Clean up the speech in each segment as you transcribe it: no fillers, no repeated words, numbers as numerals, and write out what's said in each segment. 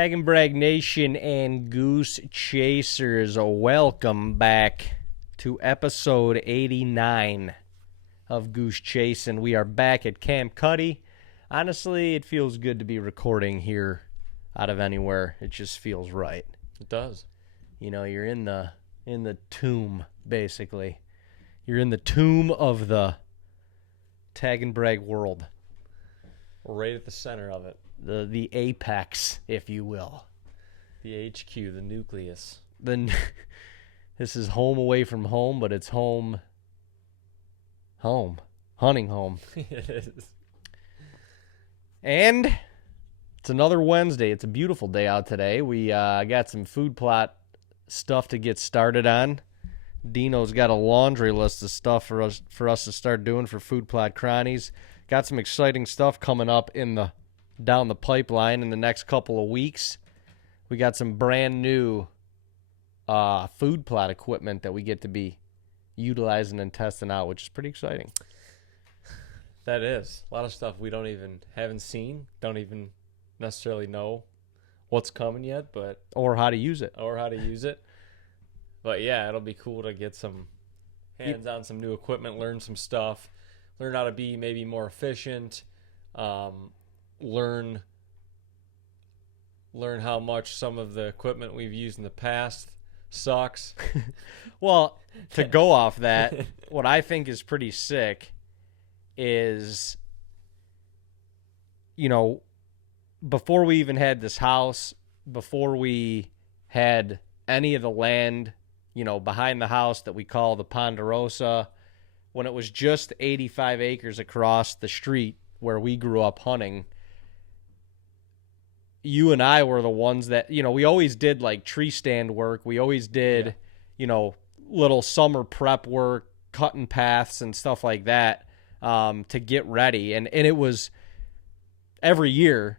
TAGNBRAG Nation and Goose Chasers, welcome back to episode 89 of Goose Chasing. We are back at Camp Cuddy. Honestly, it feels good to be recording here out of anywhere. It just feels right. It does. You know, you're in the tomb, basically. You're in the tomb of the TAGNBRAG world. We're right at the center of it. The apex, if you will. The HQ, the nucleus. This is home away from home, but it's home. Hunting home. It is. And it's another Wednesday. It's a beautiful day out today. We got some food plot stuff to get started on. Dino's got a laundry list of stuff for us to start doing for food plot cronies. Got some exciting stuff coming up down the pipeline in the next couple of weeks. We got some brand new food plot equipment that we get to be utilizing and testing out, which is pretty exciting. That is. A lot of stuff we haven't seen, don't even necessarily know what's coming yet, but Or how to use it. But yeah, it'll be cool to get some hands on some new equipment, learn some stuff, learn how to be maybe more efficient, learn how much some of the equipment we've used in the past sucks. Well, to go off that, what I think is pretty sick is, you know, before we even had this house, before we had any of the land, you know, behind the house that we call the Ponderosa, when it was just 85 acres across the street where we grew up hunting, you and I were the ones that, you know, we always did like tree stand work. We always did, you know, little summer prep work, cutting paths and stuff like that to get ready. And it was every year,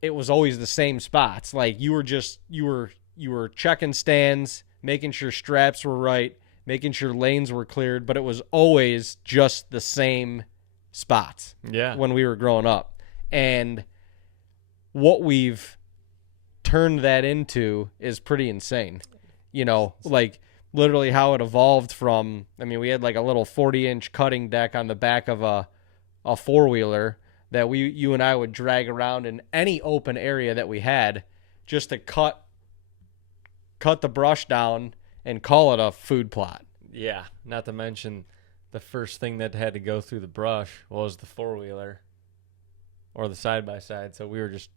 it was always the same spots. Like you were checking stands, making sure straps were right, making sure lanes were cleared, but it was always just the same spots when we were growing up. And what we've turned that into is pretty insane. You know, like literally how it evolved from, I mean, we had like a little 40-inch cutting deck on the back of a four-wheeler that you and I would drag around in any open area that we had just to cut the brush down and call it a food plot. Yeah, not to mention the first thing that had to go through the brush was the four-wheeler or the side-by-side, so we were just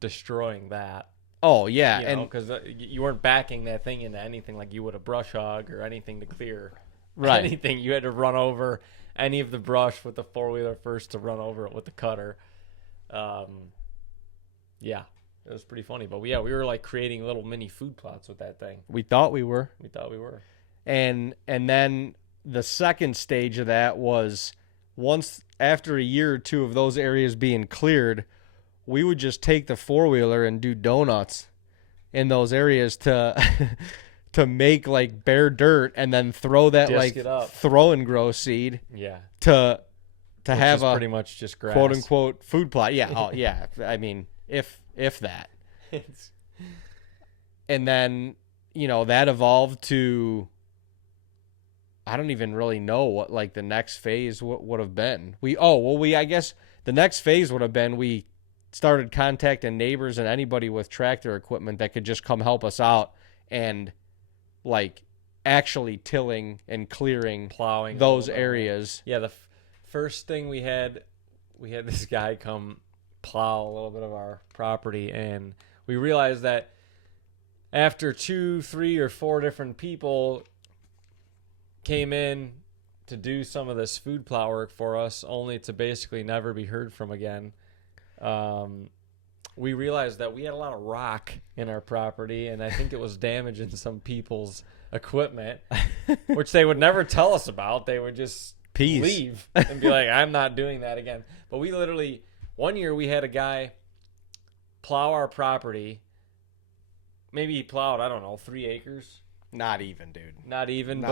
destroying that. Oh, yeah. You know, because you weren't backing that thing into anything like you would a brush hog or anything to clear. Right. Anything. You had to run over any of the brush with the four-wheeler first to run over it with the cutter. Yeah, it was pretty funny. But, yeah, we were, like, creating little mini food plots with that thing. We thought we were. And then the second stage of that was once after a year or two of those areas being cleared, we would just take the four-wheeler and do donuts in those areas to make like bare dirt and then throw that Disc like it up. throw and grow seed to which have a pretty much just grass. quote unquote food plot. Yeah. Oh yeah. I mean, if that. And then, you know, that evolved to, I don't even really know what like the next phase would have been. I guess the next phase would have been we started contacting neighbors and anybody with tractor equipment that could just come help us out and like actually tilling and clearing, plowing those areas. Yeah, the first thing we had this guy come plow a little bit of our property, and we realized that after 2, 3, or 4 different people came in to do some of this food plow work for us, only to basically never be heard from again. We realized that we had a lot of rock in our property, and I think it was damaging some people's equipment, which they would never tell us about. They would just leave and be like, I'm not doing that again. But we literally, one year we had a guy plow our property. Maybe he plowed, I don't know, 3 acres. Not even, dude. Not even.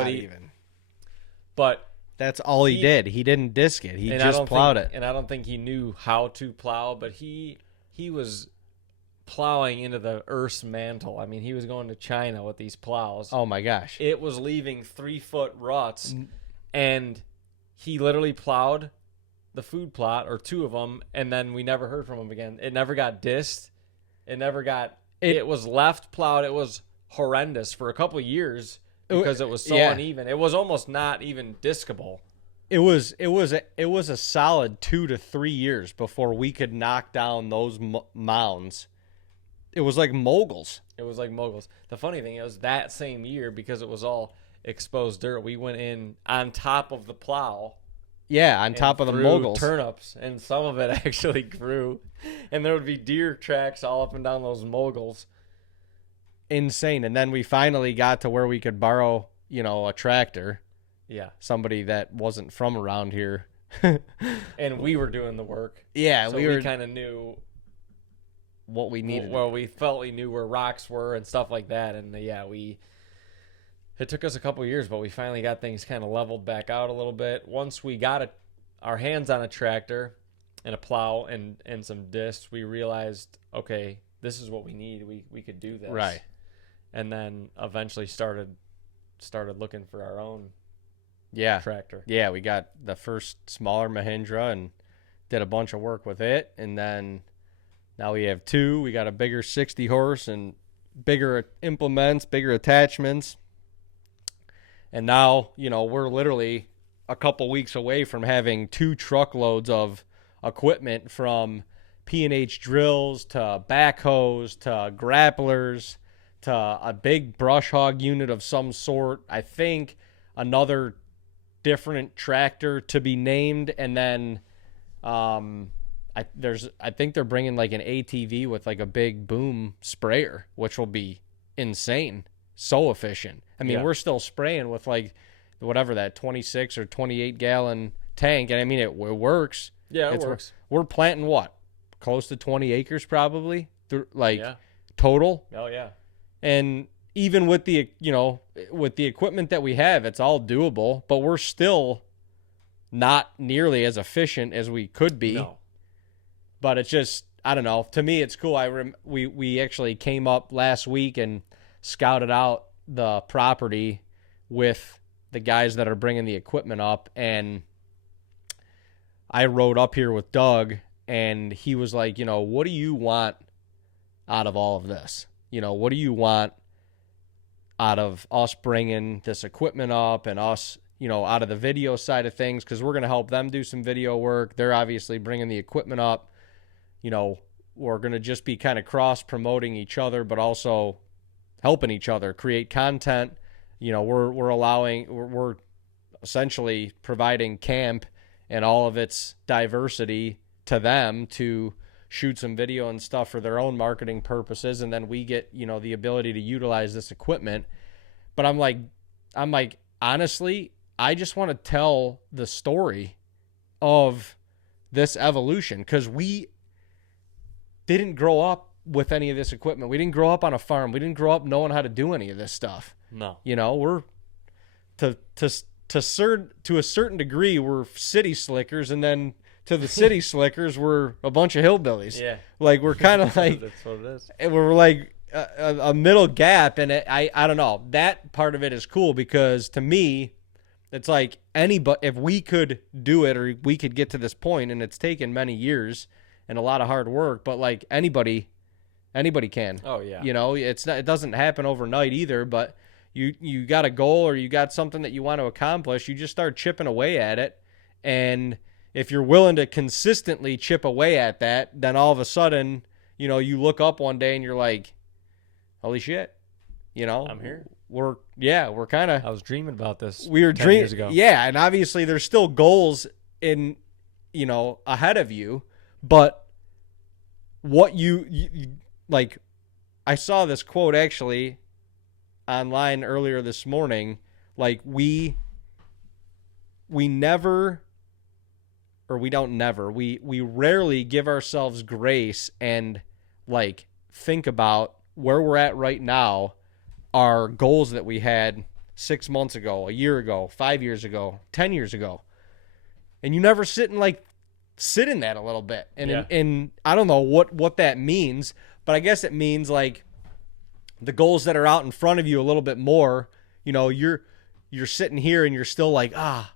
But that's all he did. He didn't disc it. He just plowed it. And I don't think he knew how to plow, but he was plowing into the Earth's mantle. I mean, he was going to China with these plows. Oh my gosh. It was leaving 3-foot ruts, and he literally plowed the food plot, or 2 of them, and then we never heard from him again. It never got dissed. It never got. It was left plowed. It was horrendous for a couple of years because it was so uneven. It was almost not even discable. It was a solid 2 to 3 years before we could knock down those mounds. It was like moguls. The funny thing is that same year, because it was all exposed dirt, we went in on top of the plow. Yeah, on top of the moguls. Turnips, and some of it actually grew. And there would be deer tracks all up and down those moguls. Insane. And then we finally got to where we could borrow, a tractor. Yeah. Somebody that wasn't from around here. And we were doing the work. Yeah, so we kind of knew what we needed. Well, we felt we knew where rocks were and stuff like that. And it took us a couple of years, but we finally got things kind of leveled back out a little bit. Once we got our hands on a tractor and a plow and some discs, we realized, okay, this is what we need. We could do this. Right. And then eventually started looking for our own tractor. Yeah, we got the first smaller Mahindra and did a bunch of work with it. And then now we have 2. We got a bigger 60 horse and bigger implements, bigger attachments. And now, we're literally a couple weeks away from having 2 truckloads of equipment, from P&H drills to backhoes to grapplers to a big brush hog unit of some sort. I think another different tractor to be named, and then I think they're bringing like an ATV with like a big boom sprayer, which will be insane. So efficient. I mean, we're still spraying with like whatever that 26 or 28 gallon tank, and I mean it works. Yeah, it works. We're planting what, close to 20 acres probably, total. Oh yeah. And even with the equipment that we have, it's all doable, but we're still not nearly as efficient as we could be. No. But it's just, I don't know. To me, it's cool. We actually came up last week and scouted out the property with the guys that are bringing the equipment up, and I rode up here with Doug, and he was like, what do you want out of all of this? What do you want out of us bringing this equipment up and us, out of the video side of things? Because we're going to help them do some video work. They're obviously bringing the equipment up. We're going to just be kind of cross-promoting each other, but also helping each other create content. We're essentially providing camp and all of its diversity to them to shoot some video and stuff for their own marketing purposes, and then we get the ability to utilize this equipment. But I'm like honestly, I just want to tell the story of this evolution, because we didn't grow up with any of this equipment. We didn't grow up on a farm. We didn't grow up knowing how to do any of this stuff. No. We're to a certain degree, we're city slickers, and then to the city slickers, we're a bunch of hillbillies. Yeah. Like, we're kind of like, that's what it is. We're like a middle gap, and I don't know. That part of it is cool, because to me, it's like if we could do it, or we could get to this point, and it's taken many years and a lot of hard work, but like anybody can. Oh yeah. It doesn't happen overnight either, but you got a goal, or you got something that you want to accomplish, you just start chipping away at it. And if you're willing to consistently chip away at that, then all of a sudden, you look up one day and you're like, holy shit, I'm here. We're kind of, I was dreaming about this. We were 10 years ago. Yeah. And obviously there's still goals in, ahead of you, but what you like, I saw this quote actually online earlier this morning. Like, we rarely give ourselves grace and like think about where we're at right now, our goals that we had 6 months ago, a year ago, 5 years ago, 10 years ago. And you never sit in that a little bit. And I don't know what that means, but I guess it means like the goals that are out in front of you a little bit more, you know, you're sitting here and you're still like,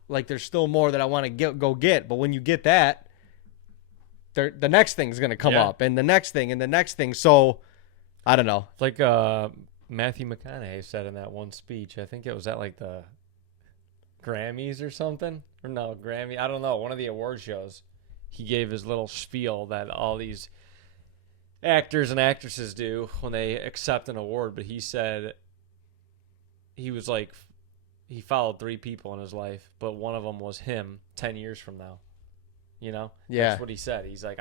like there's still more that I want to go get. But when you get that, the next thing's going to come up, and the next thing and the next thing. So I don't know. It's like Matthew McConaughey said in that one speech. I think it was at like the Grammys or something. Or no, Grammy. I don't know. One of the award shows. He gave his little spiel that all these actors and actresses do when they accept an award. But he said he was like, he followed 3 people in his life, but one of them was him 10 years from now. You know? Yeah. That's what he said. He's like,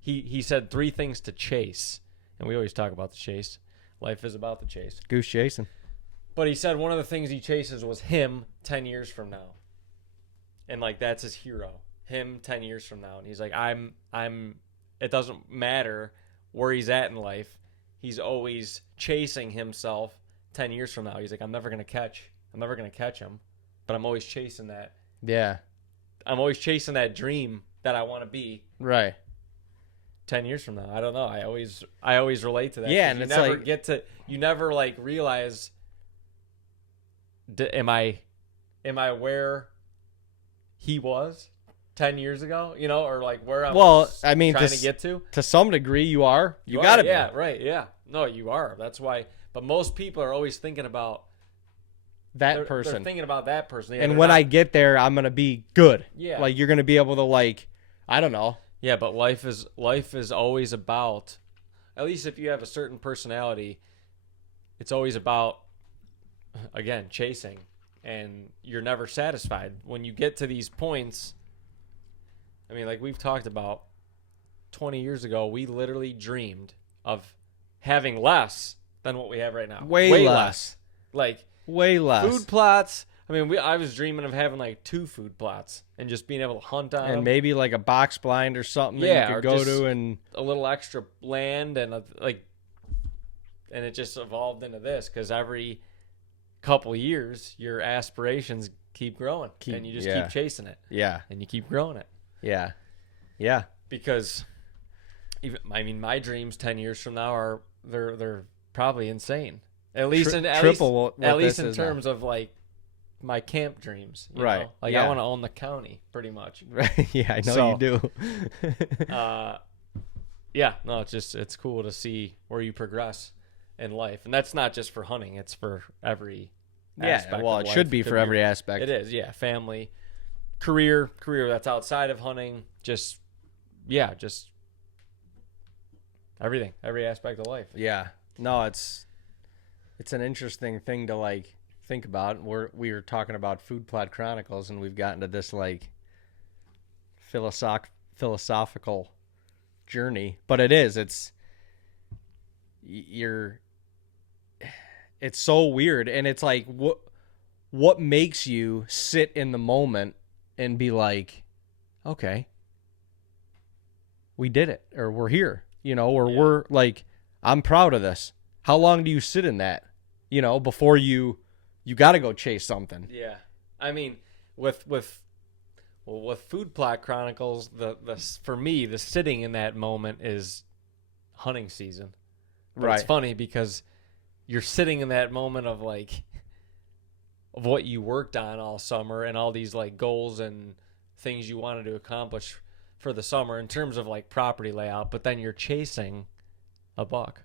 he said 3 things to chase. And we always talk about the chase. Life is about the chase. Goose chasing. But he said one of the things he chases was him 10 years from now. And like, that's his hero. Him 10 years from now. And he's like, it doesn't matter where he's at in life. He's always chasing himself 10 years from now. He's like, I'm never going to catch him, but I'm always chasing that. Yeah. I'm always chasing that dream that I want to be. Right. 10 years from now. I don't know. I always relate to that. Yeah. And you it's never like, you never like realize, am I where he was 10 years ago, you know, or like where I'm trying to get to some degree you are. You got to be. Yeah, right. Yeah. No, you are. That's why. But most people are always thinking about that person. They're thinking about that person. Yeah, and when I get there, I'm going to be good. Yeah. Like you're going to be able to like, I don't know. Yeah, but life is always about, at least if you have a certain personality, it's always about, again, chasing. And you're never satisfied. When you get to these points, I mean, like we've talked about 20 years ago, we literally dreamed of having less than what we have right now. Way less. Like way less. Food plots. I mean, I was dreaming of having like 2 food plots and just being able to hunt on them. And maybe like a box blind or something that you could go to, and a little extra land, and and it just evolved into this because every couple years your aspirations keep growing and you just keep chasing it. Yeah. And you keep growing it. Yeah. Yeah. Because my dreams 10 years from now are they're probably insane. At least in terms of like my camp dreams. You right. know? Like I want to own the county pretty much. Right. Yeah, I know you do. Yeah, no, it's cool to see where you progress in life. And that's not just for hunting, it's for every aspect well, of it life. should be for every aspect. It is, yeah. Family, career that's outside of hunting, just everything, every aspect of life. Yeah. No, it's an interesting thing to like think about. We were talking about Food Plot Chronicles, and we've gotten to this like philosophical journey, but it's so weird, and it's like what makes you sit in the moment and be like, okay, we did it, or we're here, you know, or we're like, I'm proud of this. How long do you sit in that, you know, before you got to go chase something? Yeah. I mean, with Food Plot Chronicles, the for me, the sitting in that moment is hunting season. But right. It's funny because you're sitting in that moment of what you worked on all summer and all these like goals and things you wanted to accomplish for the summer in terms of like property layout, but then you're chasing a buck.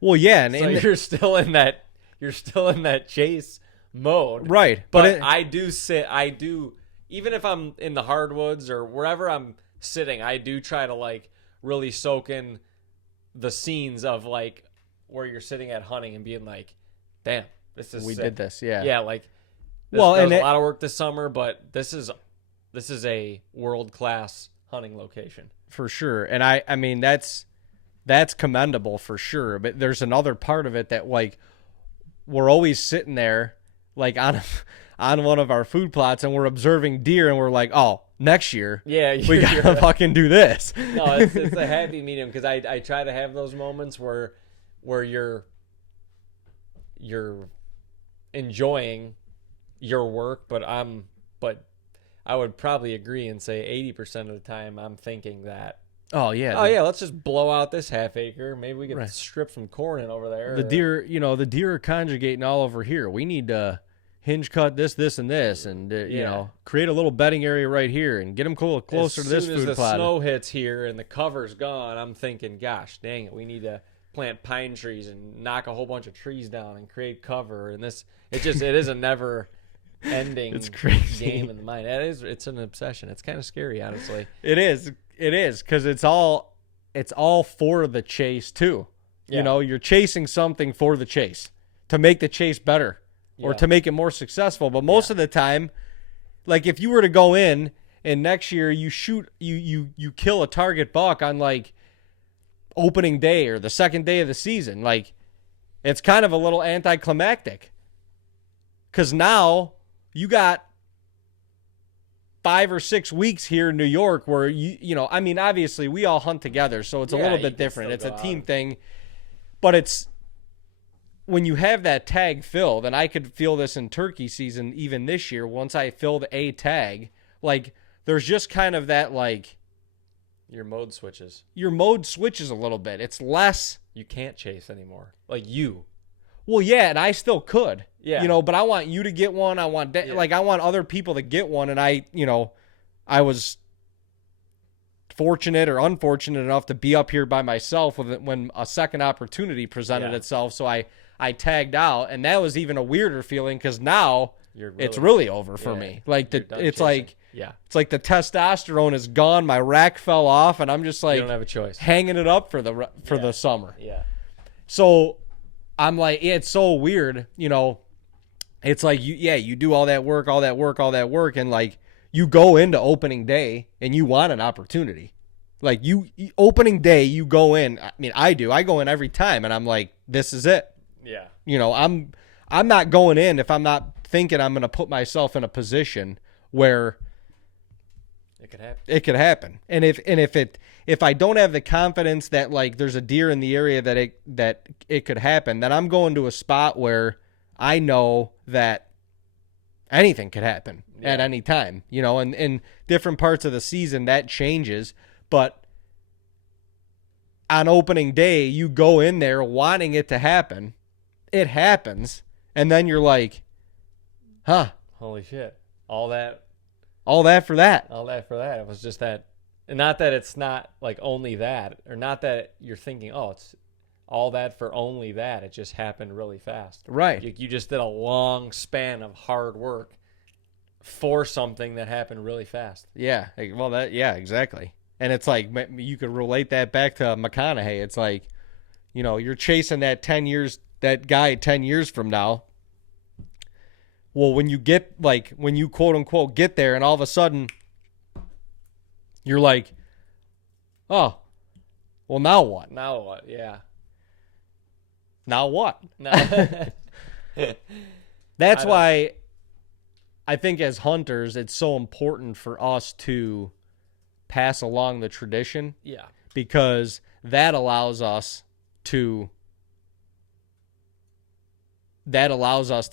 Well, yeah, and so you're still in that chase mode. Right. But I do even if I'm in the hardwoods or wherever I'm sitting, I do try to like really soak in the scenes of like where you're sitting at hunting and being like, damn, this is we sick. did this, yeah. Yeah, like there was a lot of work this summer, but this is a world-class hunting location. For sure. And I mean that's commendable for sure, but there's another part of it that like we're always sitting there like on one of our food plots and we're observing deer and we're like, oh, next year we gotta fucking do this. No, it's a happy medium because I try to have those moments where you're enjoying your work, but I would probably agree and say 80% of the time I'm thinking that Oh yeah. Oh yeah, let's just blow out this half acre. Maybe we can Right. strip some corn in over there. The deer, the deer are conjugating all over here. We need to hinge cut this, and this, and create a little bedding area right here and get them closer to this food plot. As soon as the snow hits here and the cover's gone, I'm thinking, gosh, dang it, we need to plant pine trees and knock a whole bunch of trees down and create cover. And it is a never ending It's crazy game in the mind. It's an obsession. It's kind of scary, honestly. It is because it's all for the chase too. Yeah. You're chasing something for the chase to make the chase better or Yeah. to make it more successful. But most of the time, like if you were to go in and next year you shoot you kill a target buck on like opening day or the second day of the season, like it's kind of a little anticlimactic because now you got 5 or 6 weeks here in New York where I mean, obviously we all hunt together, so it's a little bit different. It's a team thing, but it's when you have that tag filled, and I could feel this in turkey season even this year. Once I filled a tag, like there's just kind of that like Your mode switches. a little bit. It's less. You can't chase anymore. Well, yeah, and I still could. Yeah. But I want you to get one. I want I want other people to get one, and I was fortunate or unfortunate enough to be up here by myself when a second opportunity presented itself. So I tagged out, and that was even a weirder feeling because now it's really over for me. Like it's chasing. like Yeah. it's like the testosterone is gone. My rack fell off, and I'm just like You don't have a choice. hanging it up for the summer. Yeah. So I'm like, it's so weird, It's like you do all that work, and like you go into opening day and you want an opportunity. Like opening day, you go in. I mean, I do. I go in every time, and I'm like, this is it. Yeah. I'm not going in if I'm not thinking I'm going to put myself in a position where It could happen. And if I don't have the confidence that like there's a deer in the area that it could happen, then I'm going to a spot where I know that anything could happen at any time, and in different parts of the season that changes, but on opening day, you go in there wanting it to happen. It happens. And then you're like, huh, Holy shit. All that for that. It was just that. And not that it's not like only that, or not that you're thinking, oh, it's all that for only that. It just happened really fast. Right. You just did a long span of hard work for something that happened really fast. Yeah. Well, exactly. And it's like you could relate that back to McConaughey. It's like, you're chasing that guy 10 years from now. Well, when you quote unquote get there, and all of a sudden you're like, oh, well, now what? Now what? Yeah. Now what? No. That's why I think as hunters, it's so important for us to pass along the tradition. Yeah. Because that allows us to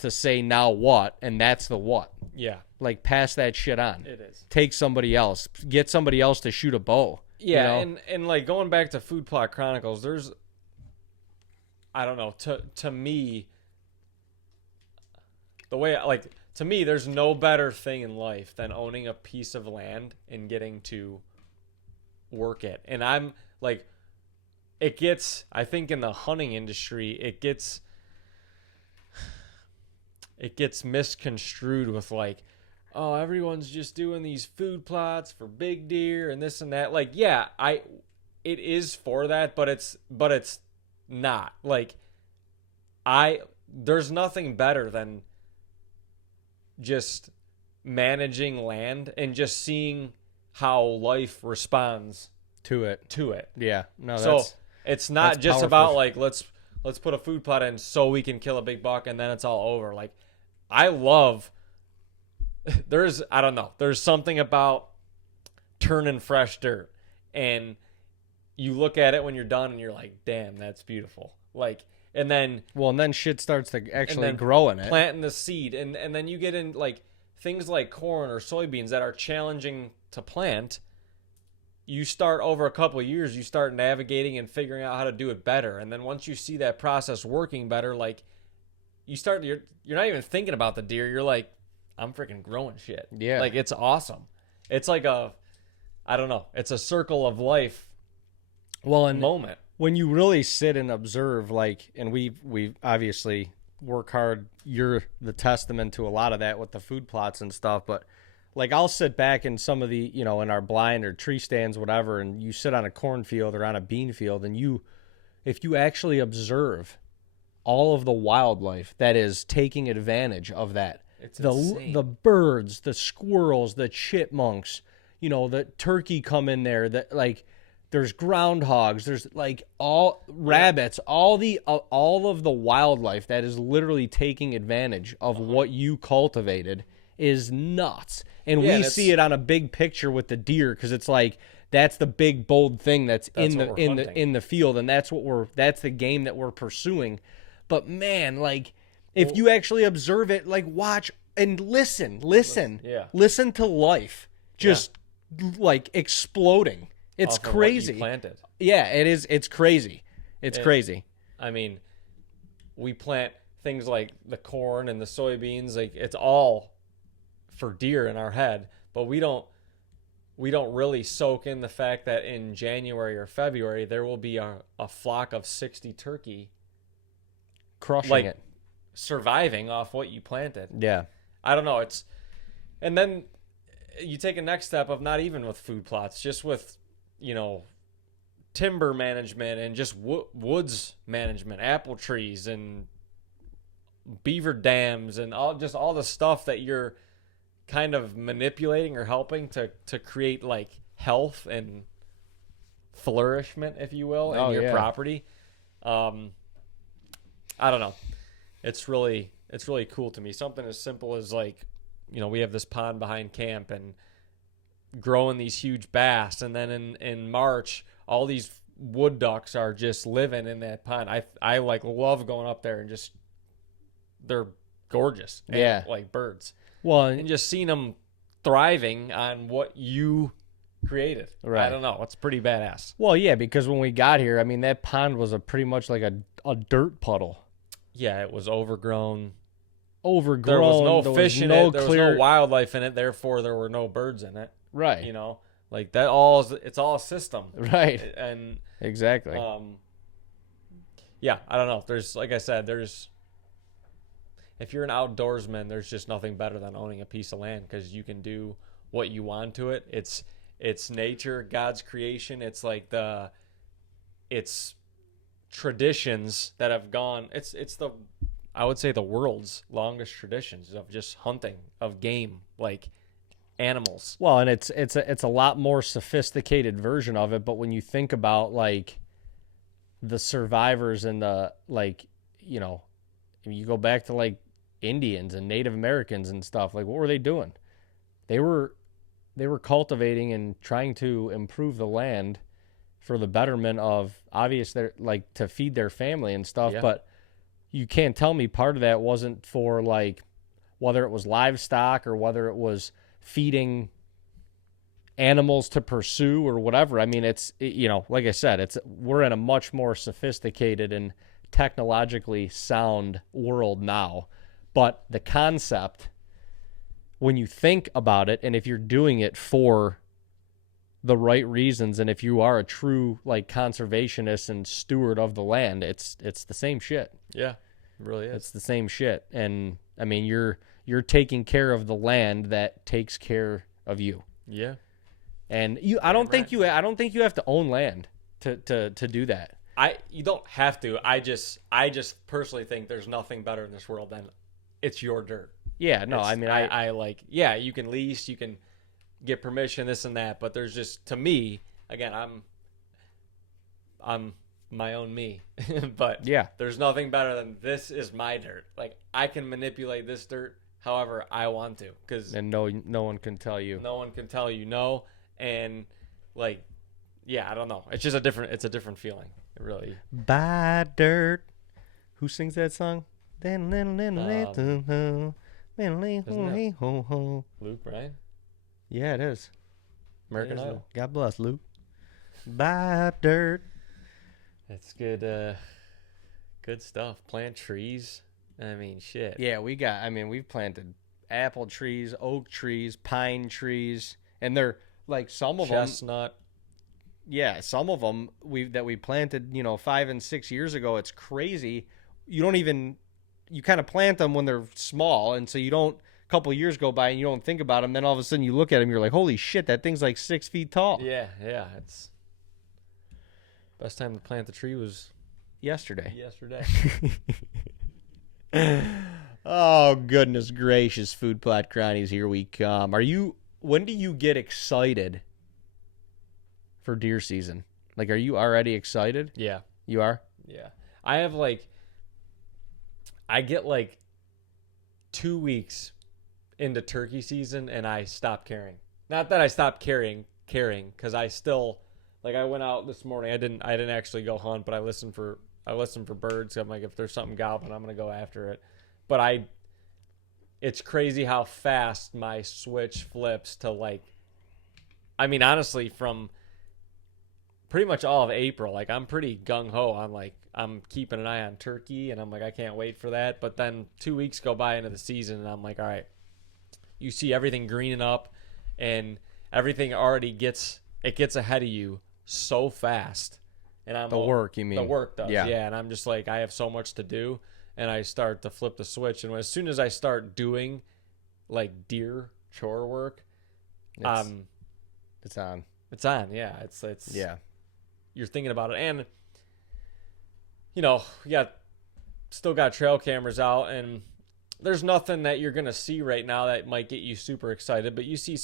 say now what, and that's the what. Yeah. Like pass that shit on. It is. Take somebody else. Get somebody else to shoot a bow. Yeah, and like going back to Food Plot Chronicles, there's, I don't know, to me, the way, to me, there's no better thing in life than owning a piece of land and getting to work it. And I'm like, it gets, I think in the hunting industry, it gets misconstrued with like, oh, everyone's just doing these food plots for big deer and this and that. Like, yeah, it is for that, but it's not. Like, there's nothing better than just managing land and just seeing how life responds to it. Yeah. No, so it's not just powerful. about like let's put a food plot in so we can kill a big buck and then it's all over. Like, I love, there's something about turning fresh dirt, and you look at it when you're done and you're like, damn, that's beautiful. Like, and then shit starts to actually grow in it. Planting the seed, and then you get in like things like corn or soybeans that are challenging to plant. you start over a couple of years, you start navigating and figuring out how to do it better. And then once you see that process working better, like you're not even thinking about the deer. You're like, I'm freaking growing shit. Yeah. Like, it's awesome. It's like I don't know. It's a circle of life moment. When you really sit and observe, like, and we obviously work hard. You're the testament to a lot of that with the food plots and stuff. But like, I'll sit back in some of the, in our blind or tree stands, whatever, and you sit on a cornfield or on a bean field, and if you actually observe all of the wildlife that is taking advantage of that, it's insane. The birds, the squirrels, the chipmunks, the turkey come in there, that like, there's groundhogs, there's like rabbits, all of the wildlife that is literally taking advantage of what you cultivated is nuts. And we see it on a big picture with the deer, because it's like, that's the big bold thing that's in the field, and that's the game that we're pursuing. But man, like, if you actually observe it, like, watch and listen to life just like exploding. It's crazy. What you planted. Yeah, it is. It's crazy. It's crazy. I mean, we plant things like the corn and the soybeans. Like, it's all for deer in our head, but we don't really soak in the fact that in January or February there will be a flock of 60 turkey crushing it, surviving off what you planted. Yeah. I don't know. And then you take a next step of not even with food plots, just with, timber management and just woods management, apple trees and beaver dams and all the stuff that you're kind of manipulating or helping to create like health and flourishment, if you will, in your property. I don't know. It's really cool to me. Something as simple as like, we have this pond behind camp and growing these huge bass, and then in March all these wood ducks are just living in that pond. I like love going up there and just, they're gorgeous. Yeah. Like birds. Well, and just seeing them thriving on what you created. Right. I don't know. It's pretty badass. Well, yeah, because when we got here, I mean, that pond was pretty much like a dirt puddle. Yeah, it was overgrown. There was no fish in it. There was no wildlife in it. Therefore, there were no birds in it. Right. Like that. It's all a system. Right. And exactly. Yeah, I don't know. There's, like I said, if you're an outdoorsman, there's just nothing better than owning a piece of land, because you can do what you want to it. It's nature, God's creation. It's like it's traditions that have gone. I would say the world's longest traditions of just hunting, of game, like animals. Well, and it's a lot more sophisticated version of it. But when you think about like the survivors and the you go back to like Indians and Native Americans and stuff, like what were they doing? They were cultivating and trying to improve the land for the betterment of like to feed their family and stuff. Yeah. But you can't tell me part of that wasn't for like, whether it was livestock or whether it was feeding animals to pursue or whatever. I mean, like I said, we're in a much more sophisticated and technologically sound world now. But the concept, when you think about it, and if you're doing it for the right reasons, and if you are a true like conservationist and steward of the land, it's the same shit. Yeah, it really is. It's the same shit. And I mean, you're taking care of the land that takes care of you. Yeah. And I don't think you have to own land to do that. You don't have to. I just personally think there's nothing better in this world than it's your dirt. Yeah, no, I mean, I like, yeah, you can lease, you can get permission, this and that, but there's just, to me, again, I'm my own me, but yeah, there's nothing better than this is my dirt. Like, I can manipulate this dirt however I want to, and no one can tell you. No one can tell you no, and like, yeah, I don't know. It's just a different feeling. It really. Buy dirt. Who sings that song? Luke, right? Yeah, it is. American Idol. God bless, Luke. Buy dirt. It's good. Good stuff. Plant trees. I mean, shit. Yeah, we've planted apple trees, oak trees, pine trees, and they're like some of them. Chestnut. Yeah, some of them we planted, 5 and 6 years ago. It's crazy. You kind of plant them when they're small, and so you don't. A couple of years go by and you don't think about them. Then all of a sudden you look at them, you're like, holy shit, that thing's like 6 feet tall. Yeah. It's best time to plant the tree was yesterday. Oh, goodness gracious, Food Plot Cronies, here we come. When do you get excited for deer season? Like, are you already excited? Yeah. You are? Yeah. I get 2 weeks into turkey season and I stop caring. Not that I stopped caring, because I still, I went out this morning. I didn't actually go hunt, but I listened for birds. I'm like, if there's something gobbling, I'm gonna go after it. But it's crazy how fast my switch flips to honestly, from pretty much all of April, I'm pretty gung-ho on I'm keeping an eye on turkey, and I'm like, I can't wait for that. But then 2 weeks go by into the season, and I'm like, all right, you see everything greening up, and everything already gets ahead of you so fast. And the work, you mean? The work does, yeah. And I'm just like, I have so much to do, and I start to flip the switch. And as soon as I start doing deer chore work, it's on. It's on, yeah. It's yeah. You're thinking about it, and we still got trail cameras out, and there's nothing that you're gonna see right now that might get you super excited, but you see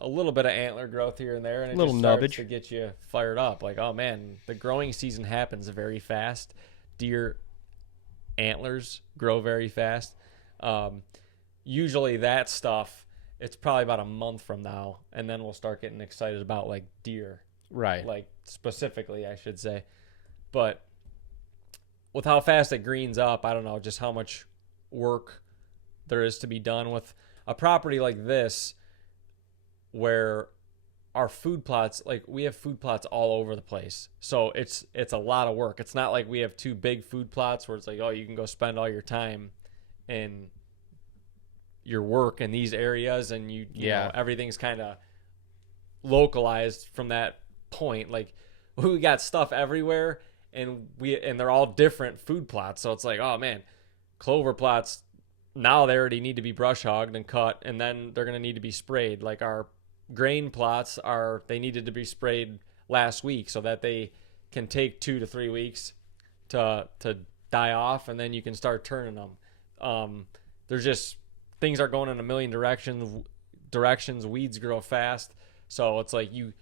a little bit of antler growth here and there, and it little just starts nubbage to get you fired up. Like, oh man, the growing season happens very fast. Deer antlers grow very fast. Usually that stuff, it's probably about a month from now, and then we'll start getting excited about deer. Right. Specifically, I should say. But with how fast it greens up, I don't know just how much work there is to be done with a property like this, where our food plots, we have food plots all over the place. So it's a lot of work. It's not like we have two big food plots where it's like, oh, you can go spend all your time in your work in these areas, and you know, everything's kind of localized from that point. We got stuff everywhere, and they're all different food plots. So it's like, oh man, clover plots, now they already need to be brush hogged and cut, and then they're going to need to be sprayed. Our grain plots they needed to be sprayed last week so that they can take 2 to 3 weeks to die off, and then you can start turning them. There's just, things are going in a million directions. Weeds grow fast. So it's like you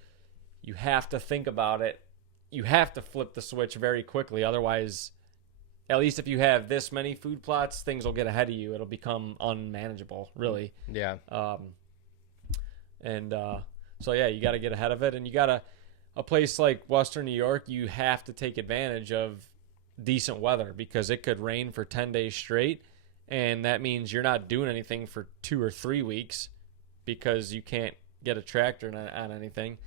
have to think about it. You have to flip the switch very quickly. Otherwise, at least if you have this many food plots, things will get ahead of you. It'll become unmanageable, really. Yeah. So yeah, you got to get ahead of it, and a place like Western New York, you have to take advantage of decent weather, because it could rain for 10 days straight, and that means you're not doing anything for 2 or 3 weeks because you can't get a tractor on anything.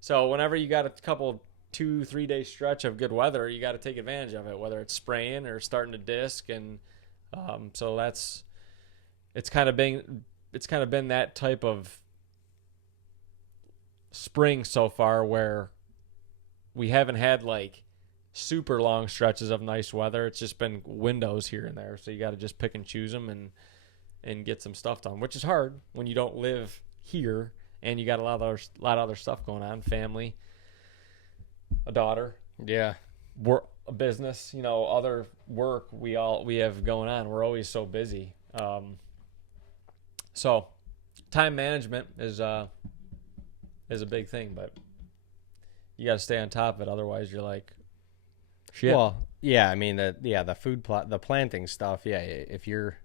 So whenever you got a couple 2-3 day stretch of good weather, you got to take advantage of it, whether it's spraying or starting to disc. And so it's kind of been that type of spring so far, where we haven't had super long stretches of nice weather. It's just been windows here and there, so you got to just pick and choose them and get some stuff done, which is hard when you don't live here and you got a lot of other stuff going on, family, a daughter, work, a business, other work we have going on. We're always so busy. So time management is a big thing, but you got to stay on top of it. Otherwise you're like, shit. Well, yeah, I mean, the food plot, the planting stuff, if you're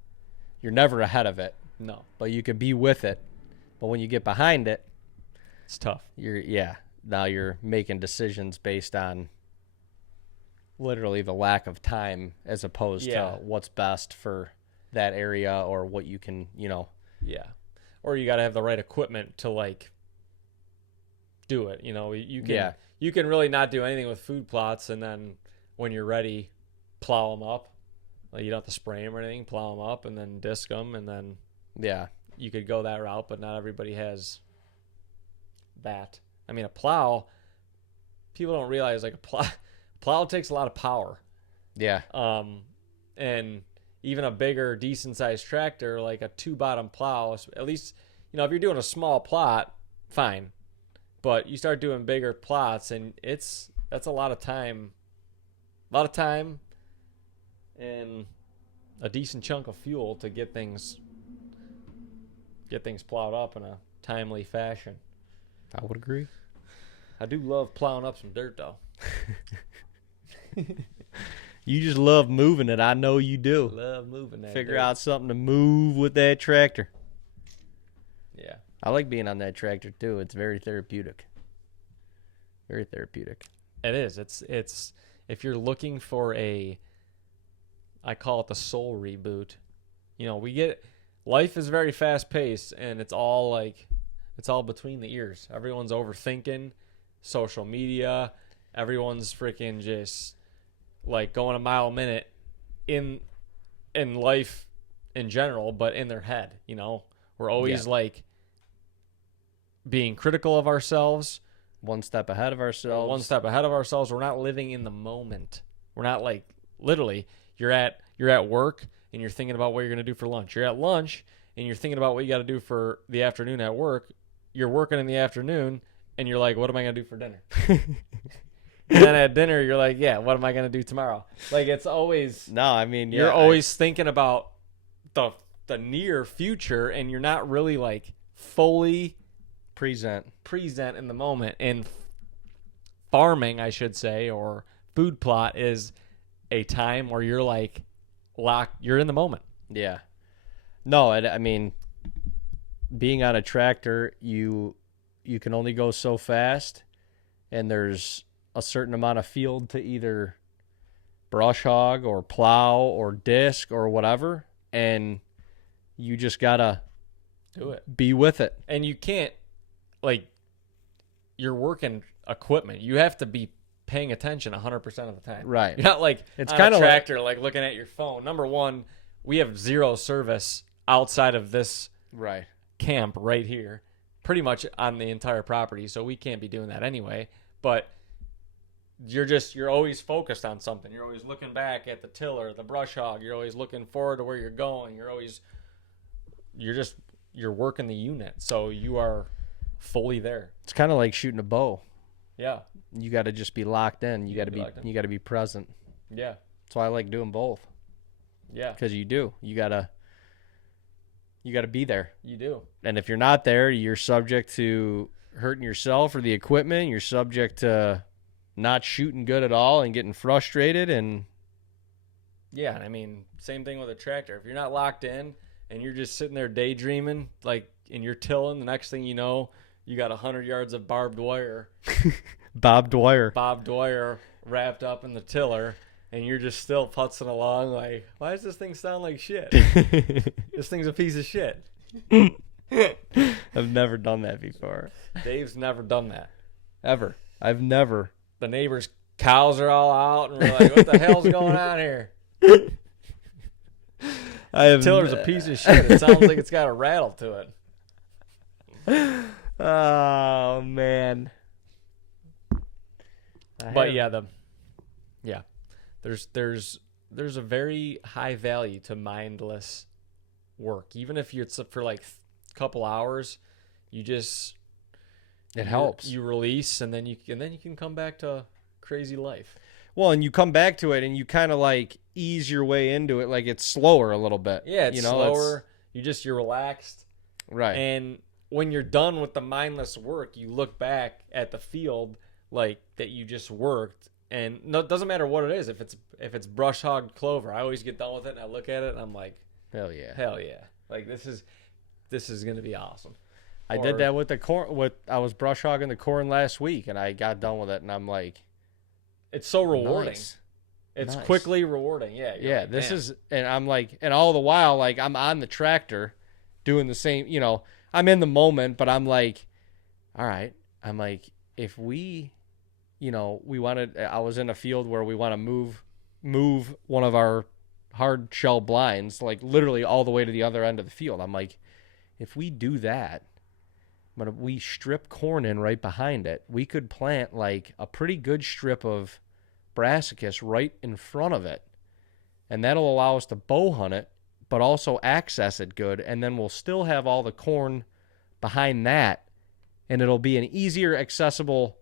never ahead of it. No. But you could be with it. But when you get behind it, it's tough. Now you're making decisions based on literally the lack of time, as opposed to what's best for that area, or what you can, Yeah. Or you got to have the right equipment to do it. You can really not do anything with food plots, and then when you're ready, plow them up. Like, you don't have to spray them or anything. Plow them up and then disc them, and then you could go that route. But not everybody has that. I mean, a plow, people don't realize, like, plow takes a lot of power. Yeah. And even a bigger, decent sized tractor, like a 2-bottom plow, at least, if you're doing a small plot, fine. But you start doing bigger plots, and that's a lot of time. A lot of time and a decent chunk of fuel to get things plowed up in a timely fashion. I would agree. I do love plowing up some dirt, though. You just love moving it. I know you do. Love moving that. Figure out something to move with that tractor. Yeah. I like being on that tractor too. It's very therapeutic. Very therapeutic. It is. It's if you're looking for I call it the soul reboot. Life is very fast paced, and it's all between the ears. Everyone's overthinking social media. Everyone's freaking just like going a mile a minute in life in general, but in their head. We're always like being critical of ourselves. One step ahead of ourselves. We're not living in the moment. We're not, like, literally, you're at work and you're thinking about what you're going to do for lunch. You're at lunch and you're thinking about what you got to do for the afternoon at work. You're working in the afternoon and you're like, what am I going to do for dinner? And then at dinner, you're like, yeah, what am I going to do tomorrow? Like, it's always... No, I mean, you're always thinking about the near future, and you're not really, like, fully... present in the moment. And farming, I should say, or food plot is a time where you're like locked, you're in the moment. Yeah. No, I mean, being on a tractor, you can only go so fast, and there's a certain amount of field to either brush hog or plow or disc or whatever, and you just gotta do it. Be with it. And you can't, like, you're working equipment. You have to be paying attention 100% of the time. Right. You're not like it's on kind a of tractor, like looking at your phone. Number one, we have zero service outside of this camp right here, pretty much on the entire property. So we can't be doing that anyway. But you're always focused on something. You're always looking back at the tiller, the brush hog. You're always looking forward to where you're going. You're working the unit. So you are fully there. It's kind of like shooting a bow. Yeah. You got to just be locked in. You got to be present. Yeah. That's why I like doing both. Yeah. Because you got to be there. You do. And if you're not there, you're subject to hurting yourself or the equipment. You're subject to not shooting good at all and getting frustrated. And yeah, I mean, same thing with a tractor. If you're not locked in and you're just sitting there daydreaming, like, and you're tilling, the next thing you know, you got 100 yards of barbed wire. Bob Dwyer wrapped up in the tiller, and you're just still putzing along like, why does this thing sound like shit? This thing's a piece of shit. I've never done that before. Dave's never done that. Ever. I've never. The neighbors' cows are all out, and we're like, what the hell's going on here? Tiller's a piece of shit. It sounds like it's got a rattle to it. Oh, man. But there's a very high value to mindless work. Even if it's for like a couple hours, it helps. You release, and then you can come back to crazy life. Well, and you come back to it, and you kind of like ease your way into it. Like, it's slower a little bit. Yeah, it's slower. You're relaxed. Right. And when you're done with the mindless work, you look back at the field like that you just worked, and it doesn't matter what it is. If it's brush hogged clover, I always get done with it and I look at it and I'm like, hell yeah, like this is gonna be awesome. I did that with the corn. I was brush hogging the corn last week, and I got done with it, and I'm like, it's so rewarding. Nice. It's quickly rewarding. Yeah. Yeah. Like, and I'm like, and all the while, like, I'm on the tractor doing the same, I'm in the moment, but I'm like, all right. I'm like, if we, I was in a field where we want to move one of our hard shell blinds, like literally all the way to the other end of the field. I'm like, if we do that, but we strip corn in right behind it, we could plant like a pretty good strip of brassicas right in front of it. And that'll allow us to bow hunt it, but also access it good. And then we'll still have all the corn behind that. And it'll be an easier accessible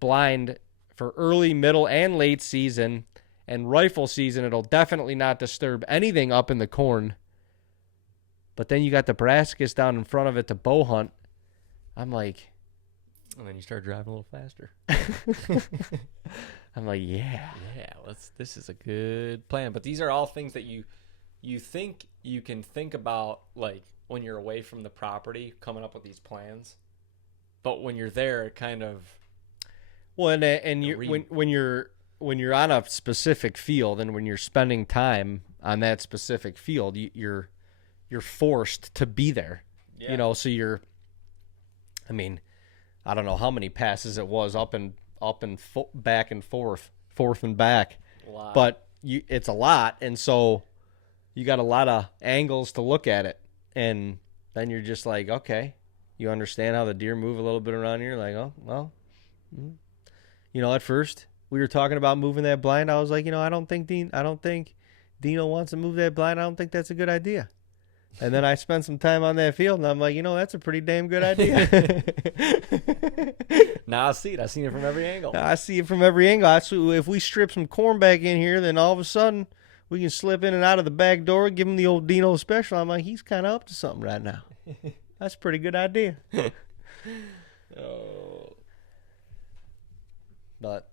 blind for early, middle, and late season. And rifle season, it'll definitely not disturb anything up in the corn. But then you got the brassicas down in front of it to bow hunt. I'm like... And then you start driving a little faster. I'm like, yeah, this is a good plan. But these are all things that you think you can think about, like when you're away from the property, coming up with these plans. But when you're there, it kind of when you're on a specific field and when you're spending time on that specific field, you're forced to be there. Yeah. So you're. I mean, I don't know how many passes it was up and back and forth and back, but it's a lot, and so you got a lot of angles to look at it, and then you're just like, okay, you understand how the deer move a little bit around here. Like, oh well, at first we were talking about moving that blind. I was like, I don't think Dino wants to move that blind. I don't think that's a good idea. And then I spent some time on that field, and I'm like, that's a pretty damn good idea. Now I see it. I've seen it from every angle. If we strip some corn back in here, then all of a sudden we can slip in and out of the back door, give him the old Dino special. I'm like, he's kind of up to something right now. That's a pretty good idea. Oh. But,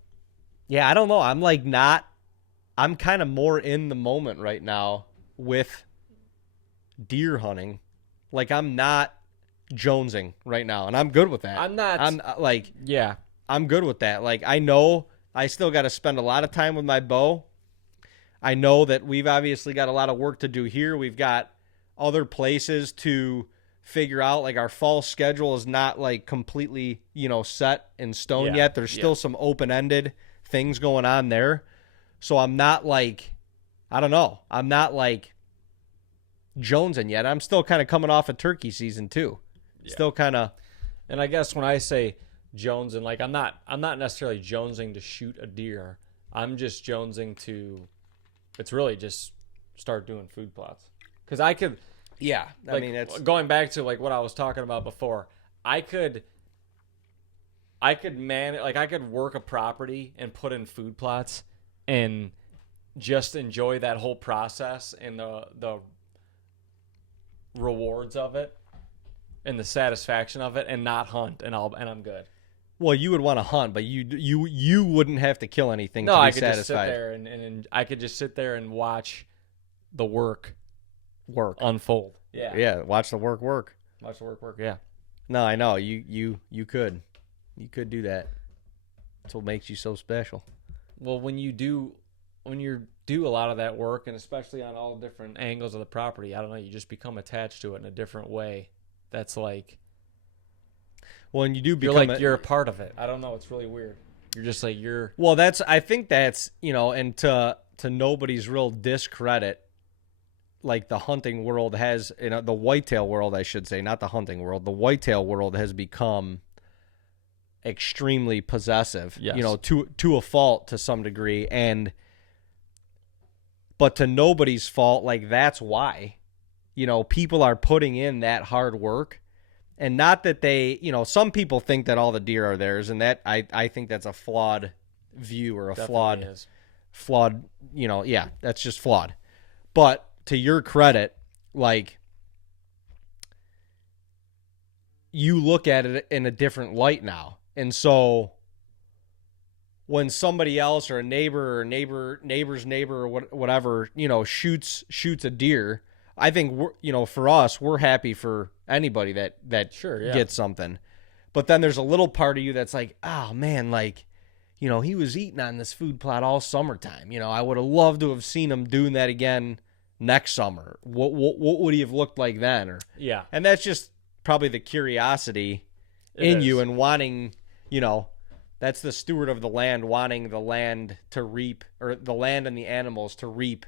yeah, I don't know. I'm kind of more in the moment right now with deer hunting. Like, I'm not jonesing right now, and I'm good with that. I'm good with that. Like, I know I still got to spend a lot of time with my bow. I know that we've obviously got a lot of work to do here. We've got other places to figure out. Like, our fall schedule is not like completely, set in stone yet. There's still some open-ended things going on there. So I'm not like, I don't know. I'm not like jonesing yet. I'm still kind of coming off of turkey season too. Yeah. Still kind of. And I guess when I say jonesing, like I'm not necessarily jonesing to shoot a deer. I'm just jonesing to. It's really just start doing food plots. Because I could. Yeah, I mean, it's going back to like what I was talking about before. I could work a property and put in food plots and just enjoy that whole process and the rewards of it and the satisfaction of it, and not hunt, and I'm good. Well, you would want to hunt, but you wouldn't have to kill anything to be satisfied. Just sit there and I could just sit there and watch the work unfold. Yeah. Watch the work. Watch the work. Yeah. No, I know you could do that. That's what makes you so special. Well, when you do a lot of that work, and especially on all different angles of the property, I don't know, you just become attached to it in a different way. That's like, well, and you do become you're a part of it. I don't know. It's really weird. You're just like Well, I think that's and to nobody's real discredit, like the hunting world has, the whitetail world, I should say, not the hunting world. The whitetail world has become extremely possessive, yes. To a fault to some degree, but to nobody's fault. Like, that's why, people are putting in that hard work, and not that they, some people think that all the deer are theirs, and that I think that's a flawed view, or a flawed, that's just flawed. But to your credit, like, you look at it in a different light now. And so when somebody else or a neighbor or neighbor's neighbor or whatever, shoots a deer, I think for us, we're happy for anybody that sure, yeah. gets something. But then there's a little part of you that's like, oh man, like, he was eating on this food plot all summertime. I would have loved to have seen him doing that again next summer. What would he have looked like then? Or yeah. And that's just probably the curiosity in you, and wanting, That's the steward of the land wanting the land to reap, or the land and the animals to reap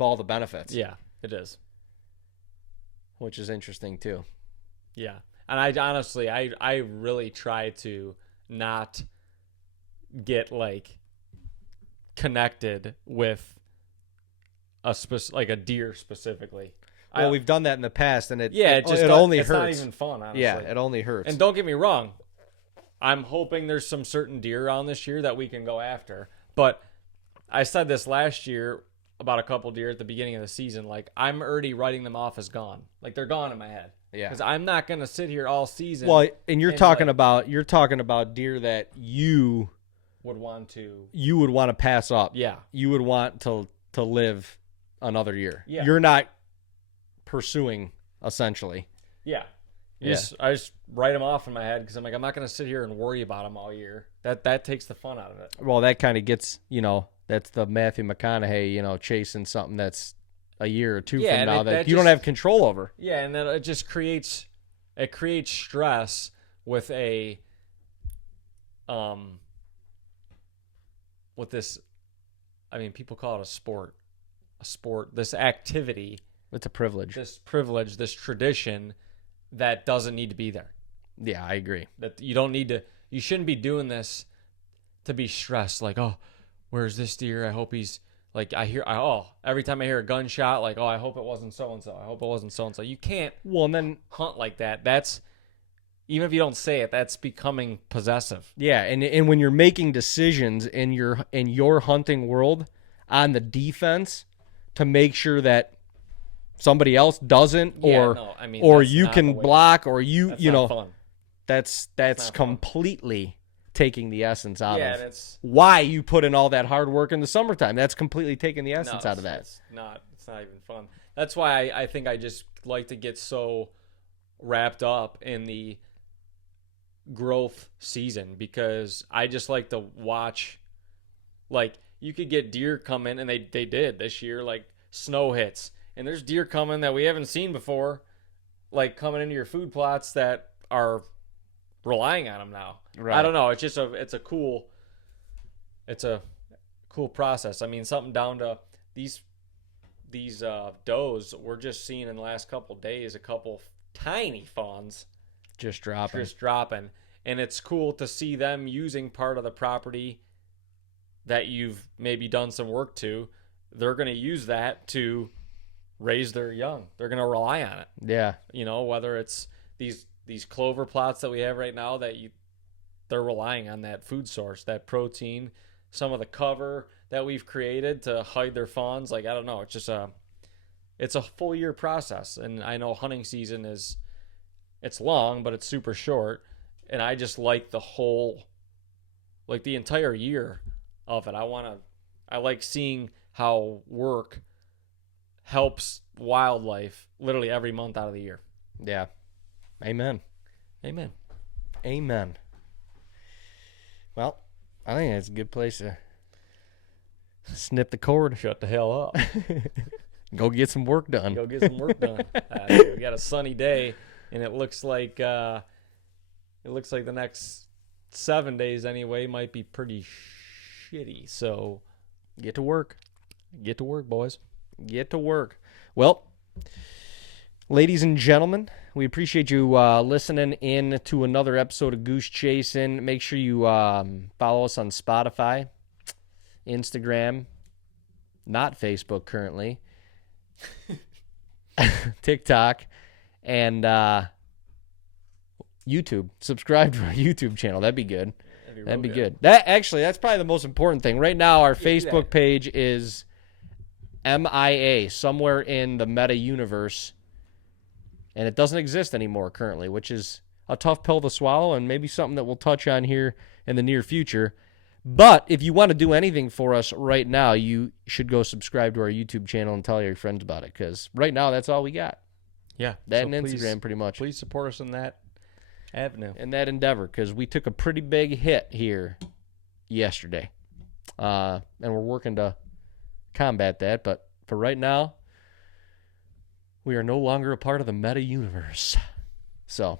all the benefits. Yeah, it is. Which is interesting too. Yeah. And I honestly, I really try to not get like connected with like a deer specifically. Well, we've done that in the past, and it only hurts. It's not even fun, honestly. Yeah, it only hurts. And don't get me wrong, I'm hoping there's some certain deer on this year that we can go after. But I said this last year about a couple deer at the beginning of the season. Like, I'm already writing them off as gone. Like, they're gone in my head. Yeah. Because I'm not going to sit here all season. Well, and you're talking about deer that you would want to pass up. Yeah. You would want to live another year. Yeah. You're not pursuing, essentially. Yeah. I just write them off in my head because I'm like, I'm not going to sit here and worry about them all year. That takes the fun out of it. Well, that kind of gets, that's the Matthew McConaughey, chasing something that's a year or two from now that you don't have control over. Yeah, and then it just creates stress with with this. I mean, people call it a sport, this activity. It's a privilege. This tradition that doesn't need to be there. Yeah, I agree. That you shouldn't be doing this to be stressed. Like, oh, where's this deer? I hope he's like, every time I hear a gunshot, like, oh, I hope it wasn't so-and-so. I hope it wasn't so-and-so. You can't hunt like that. That's, even if you don't say it, that's becoming possessive. Yeah, and when you're making decisions in your hunting world on the defense to make sure that somebody else doesn't, or you can block, or that's completely taking the essence out of why you put in all that hard work in the summertime. That's completely taking the essence out of that. It's not even fun. That's why I think I just like to get so wrapped up in the growth season, because I just like to watch. Like, you could get deer come in, and they did this year, like snow hits, and there's deer coming that we haven't seen before, like coming into your food plots that are relying on them now. Right. I don't know. It's just it's a cool process. I mean, something down to these does we're just seeing in the last couple of days, a couple tiny fawns just dropping, and it's cool to see them using part of the property that you've maybe done some work to. They're going to use that to raise their young. They're going to rely on it. Yeah. Whether it's these clover plots that we have right now, they're relying on that food source, that protein, some of the cover that we've created to hide their fawns. Like, I don't know. It's just it's a full year process. And I know hunting season it's long, but it's super short. And I just like the entire year of it. I like seeing how work helps wildlife literally every month out of the year. Yeah. Amen. Well, I think that's a good place to snip the cord. Shut the hell up. Go get some work done. We got a sunny day, and it looks like the next 7 days anyway might be pretty shitty. So get to work. Get to work, boys. Get to work. Well, ladies and gentlemen, we appreciate you listening in to another episode of Goose Chasing. Make sure you follow us on Spotify, Instagram, not Facebook currently, TikTok, and YouTube. Subscribe to our YouTube channel. That'd be good. That'd be good. That's probably the most important thing. Right now, our Facebook page is MIA, somewhere in the meta universe. And it doesn't exist anymore currently, which is a tough pill to swallow, and maybe something that we'll touch on here in the near future. But if you want to do anything for us right now, you should go subscribe to our YouTube channel and tell your friends about it, because right now that's all we got. Yeah. That and Instagram, pretty much. Please support us in that avenue. In that endeavor, because we took a pretty big hit here yesterday. And we're working to combat that. But for right now, we are no longer a part of the meta universe. So,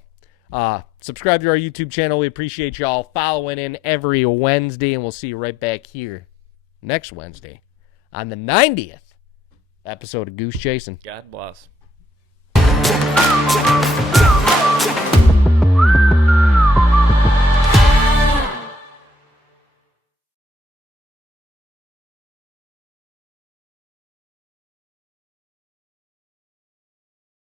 Subscribe to our YouTube channel. We appreciate y'all following in every Wednesday, and we'll see you right back here next Wednesday on the 90th episode of Goose Chasing. God bless.